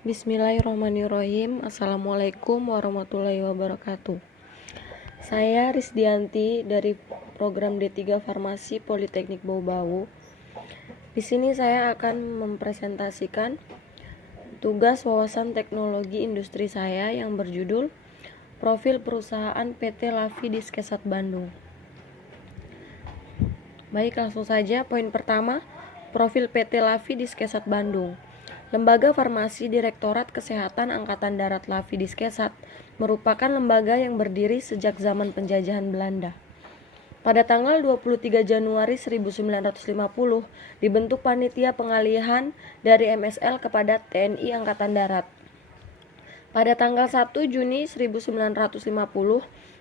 Bismillahirrahmanirrahim. Assalamualaikum warahmatullahi wabarakatuh. Saya Risdianti dari program D3 Farmasi Politeknik Bau-Bau. Di sini saya akan mempresentasikan tugas wawasan teknologi industri saya yang berjudul Profil Perusahaan PT Lafi Diskesat Bandung. Baik, langsung saja. Poin pertama, profil PT Lafi Diskesat Bandung. Lembaga Farmasi Direktorat Kesehatan Angkatan Darat Lafi Diskesat merupakan lembaga yang berdiri sejak zaman penjajahan Belanda. Pada tanggal 23 Januari 1950 dibentuk panitia pengalihan dari MSL kepada TNI Angkatan Darat. Pada tanggal 1 Juni 1950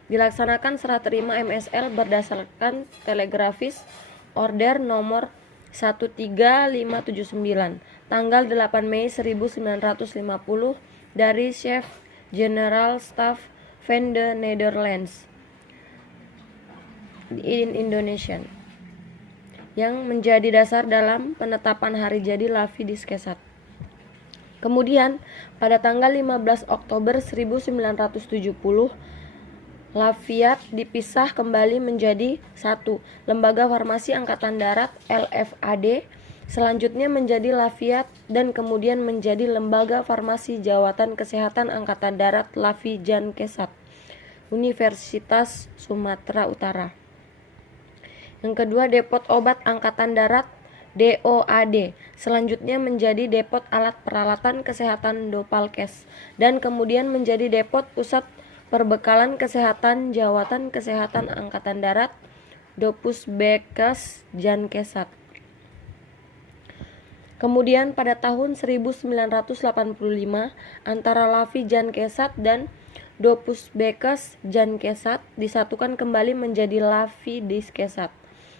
dilaksanakan serah terima MSL berdasarkan telegrafis order nomor 13579 tanggal 8 Mei 1950 dari Chef General Staff van de Netherlands in Indonesia yang menjadi dasar dalam penetapan hari jadi Lafi Diskesat. Kemudian pada tanggal 15 Oktober 1970 Lafiat dipisah kembali menjadi satu, Lembaga Farmasi Angkatan Darat LFAD, selanjutnya menjadi Lafiat dan kemudian menjadi Lembaga Farmasi Jawatan Kesehatan Angkatan Darat Lafi Jankesat, Universitas Sumatera Utara. Yang kedua, Depot Obat Angkatan Darat DOAD, selanjutnya menjadi Depot Alat Peralatan Kesehatan Dopalkes, dan kemudian menjadi Depot Pusat Perbekalan Kesehatan Jawatan Kesehatan Angkatan Darat Dopusbekes Jankesat. Kemudian pada tahun 1985 antara Lafi Jankesat dan Dopusbekes Jankesat disatukan kembali menjadi Lafi Diskesat.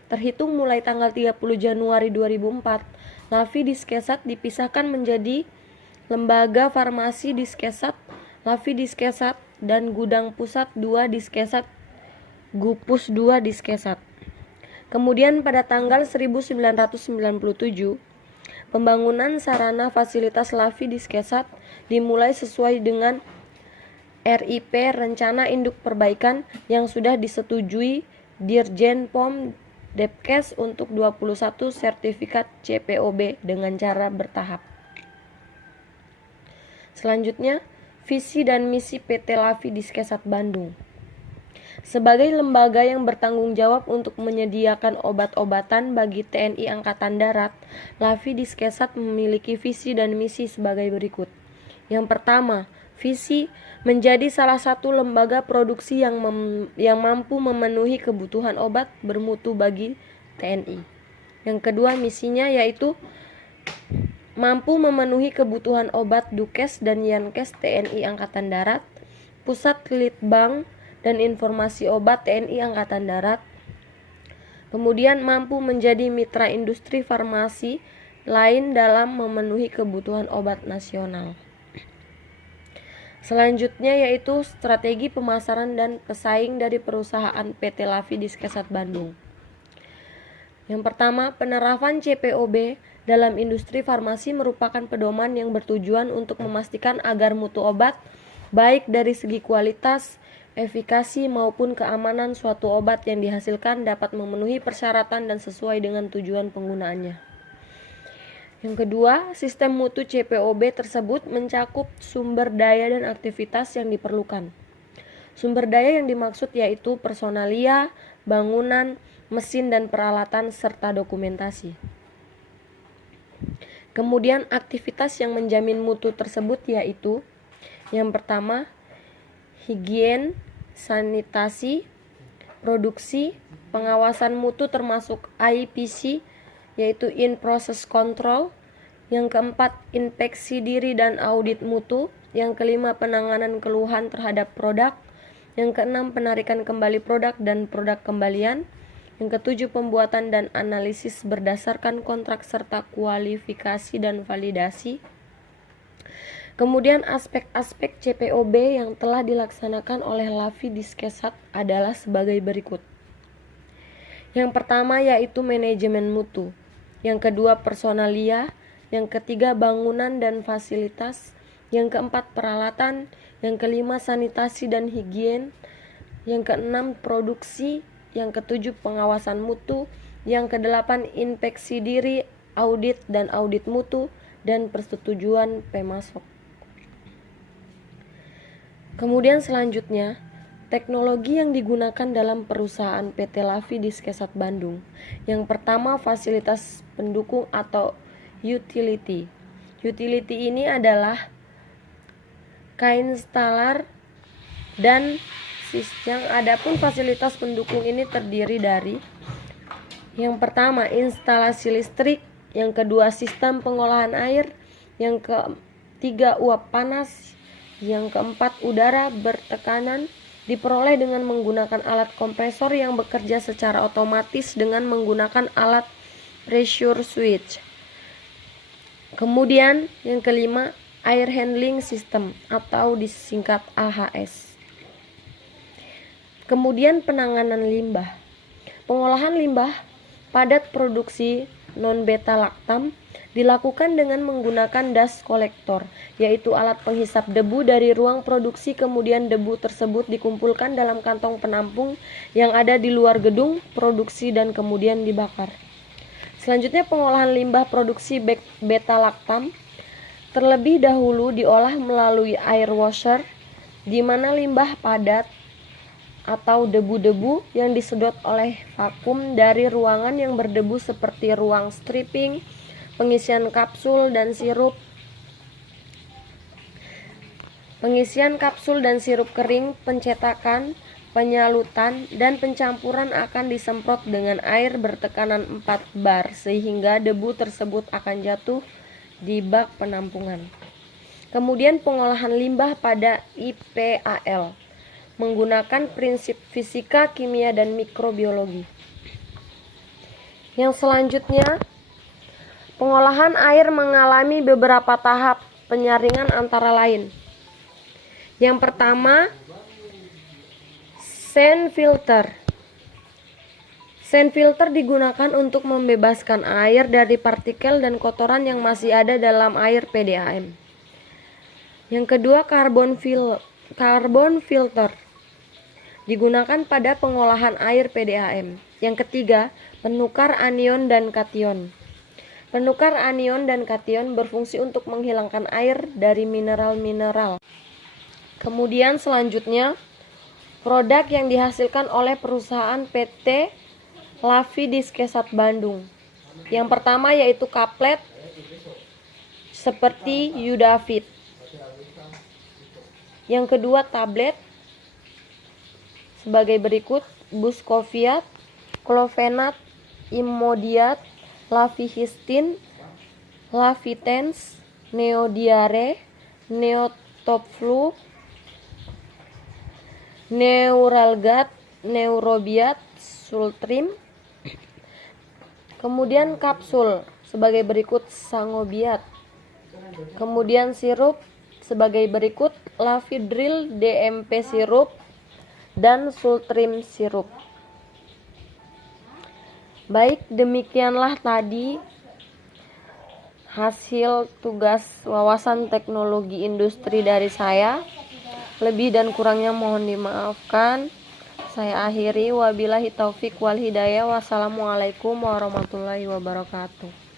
Terhitung mulai tanggal 30 Januari 2004, Lafi Diskesat dipisahkan menjadi Lembaga Farmasi Diskesat, Lafi Diskesat, dan Gudang Pusat 2 Diskesat, Gupus 2 Diskesat. Kemudian pada tanggal 1997, pembangunan sarana fasilitas Lafi Diskesat dimulai sesuai dengan RIP Rencana Induk Perbaikan yang sudah disetujui Dirjen POM Depkes untuk 21 sertifikat CPOB dengan cara bertahap. Selanjutnya, visi dan misi PT Lafi Diskesat Bandung. Sebagai lembaga yang bertanggung jawab untuk menyediakan obat-obatan bagi TNI Angkatan Darat, Lafi Diskesat memiliki visi dan misi sebagai berikut. Yang pertama, visi menjadi salah satu lembaga produksi yang mampu memenuhi kebutuhan obat bermutu bagi TNI. Yang kedua, misinya yaitu mampu memenuhi kebutuhan obat Dukes dan Yankes TNI Angkatan Darat, Pusat Litbang dan Informasi Obat TNI Angkatan Darat. Kemudian mampu menjadi mitra industri farmasi lain dalam memenuhi kebutuhan obat nasional. Selanjutnya yaitu strategi pemasaran dan pesaing dari perusahaan PT Lafi Diskesat Bandung. Yang pertama, penerapan CPOB dalam industri farmasi merupakan pedoman yang bertujuan untuk memastikan agar mutu obat, baik dari segi kualitas, efikasi maupun keamanan suatu obat yang dihasilkan dapat memenuhi persyaratan dan sesuai dengan tujuan penggunaannya. Yang kedua, sistem mutu CPOB tersebut mencakup sumber daya dan aktivitas yang diperlukan. Sumber daya yang dimaksud yaitu personalia, bangunan, mesin dan peralatan, serta dokumentasi. Kemudian aktivitas yang menjamin mutu tersebut yaitu yang pertama, higien, sanitasi, produksi, pengawasan mutu termasuk IPC yaitu in process control. Yang keempat, inspeksi diri dan audit mutu. Yang kelima, penanganan keluhan terhadap produk. Yang keenam, penarikan kembali produk dan produk kembalian. Yang ketujuh, pembuatan dan analisis berdasarkan kontrak serta kualifikasi dan validasi. Kemudian aspek-aspek CPOB yang telah dilaksanakan oleh Lafi Diskesat adalah sebagai berikut. Yang pertama yaitu manajemen mutu. Yang kedua personalia. Yang ketiga bangunan dan fasilitas. Yang keempat, peralatan. Yang kelima, sanitasi dan higien. Yang keenam, produksi. Yang ketujuh, pengawasan mutu. Yang kedelapan, inspeksi diri, audit dan audit mutu, dan persetujuan pemasok. Kemudian selanjutnya, teknologi yang digunakan dalam perusahaan PT Lavi Diskesat Bandung. Yang pertama, fasilitas pendukung atau utility. Utility ini adalah keinstaller dan sistem. Adapun fasilitas pendukung ini terdiri dari yang pertama, instalasi listrik, yang kedua, sistem pengolahan air, yang ketiga, uap panas, yang keempat, udara bertekanan diperoleh dengan menggunakan alat kompresor yang bekerja secara otomatis dengan menggunakan alat pressure switch. Kemudian yang kelima, air handling system atau disingkat AHS. Kemudian penanganan limbah. Pengolahan limbah padat produksi non-beta lactam dilakukan dengan menggunakan dust collector, yaitu alat penghisap debu dari ruang produksi. Kemudian debu tersebut dikumpulkan dalam kantong penampung yang ada di luar gedung produksi dan kemudian dibakar. Selanjutnya, pengolahan limbah produksi beta lactam terlebih dahulu diolah melalui air washer, di mana limbah padat atau debu-debu yang disedot oleh vakum dari ruangan yang berdebu seperti ruang stripping, pengisian kapsul dan sirup kering, pencetakan, penyalutan, dan pencampuran akan disemprot dengan air bertekanan 4 bar sehingga debu tersebut akan jatuh di bak penampungan. Kemudian pengolahan limbah pada IPAL menggunakan prinsip fisika, kimia, dan mikrobiologi. Yang selanjutnya, pengolahan air mengalami beberapa tahap penyaringan antara lain. Yang pertama, sand filter. Sand filter digunakan untuk membebaskan air dari partikel dan kotoran yang masih ada dalam air PDAM. Yang kedua, carbon filter digunakan pada pengolahan air PDAM. Yang ketiga, penukar anion dan kation. Penukar anion dan kation berfungsi untuk menghilangkan air dari mineral-mineral. Kemudian selanjutnya, produk yang dihasilkan oleh perusahaan PT Lavi Diskesat Bandung. Yang pertama yaitu kaplet seperti Udafit. Yang kedua, tablet sebagai berikut: Buscoviat, Clofenat, Imodiat, Lavihistin, Lavitens, Neodiare, Neotopflu, Neuralgat, Neurobiat, Sultrim. Kemudian kapsul sebagai berikut: Sangobiat. Kemudian sirup sebagai berikut: Lavidril DMP sirup dan Sultrim sirup. Baik, demikianlah tadi hasil tugas wawasan teknologi industri dari saya. Lebih dan kurangnya mohon dimaafkan. Saya akhiri, wabillahi taufik wal hidayah. Wassalamualaikum warahmatullahi wabarakatuh.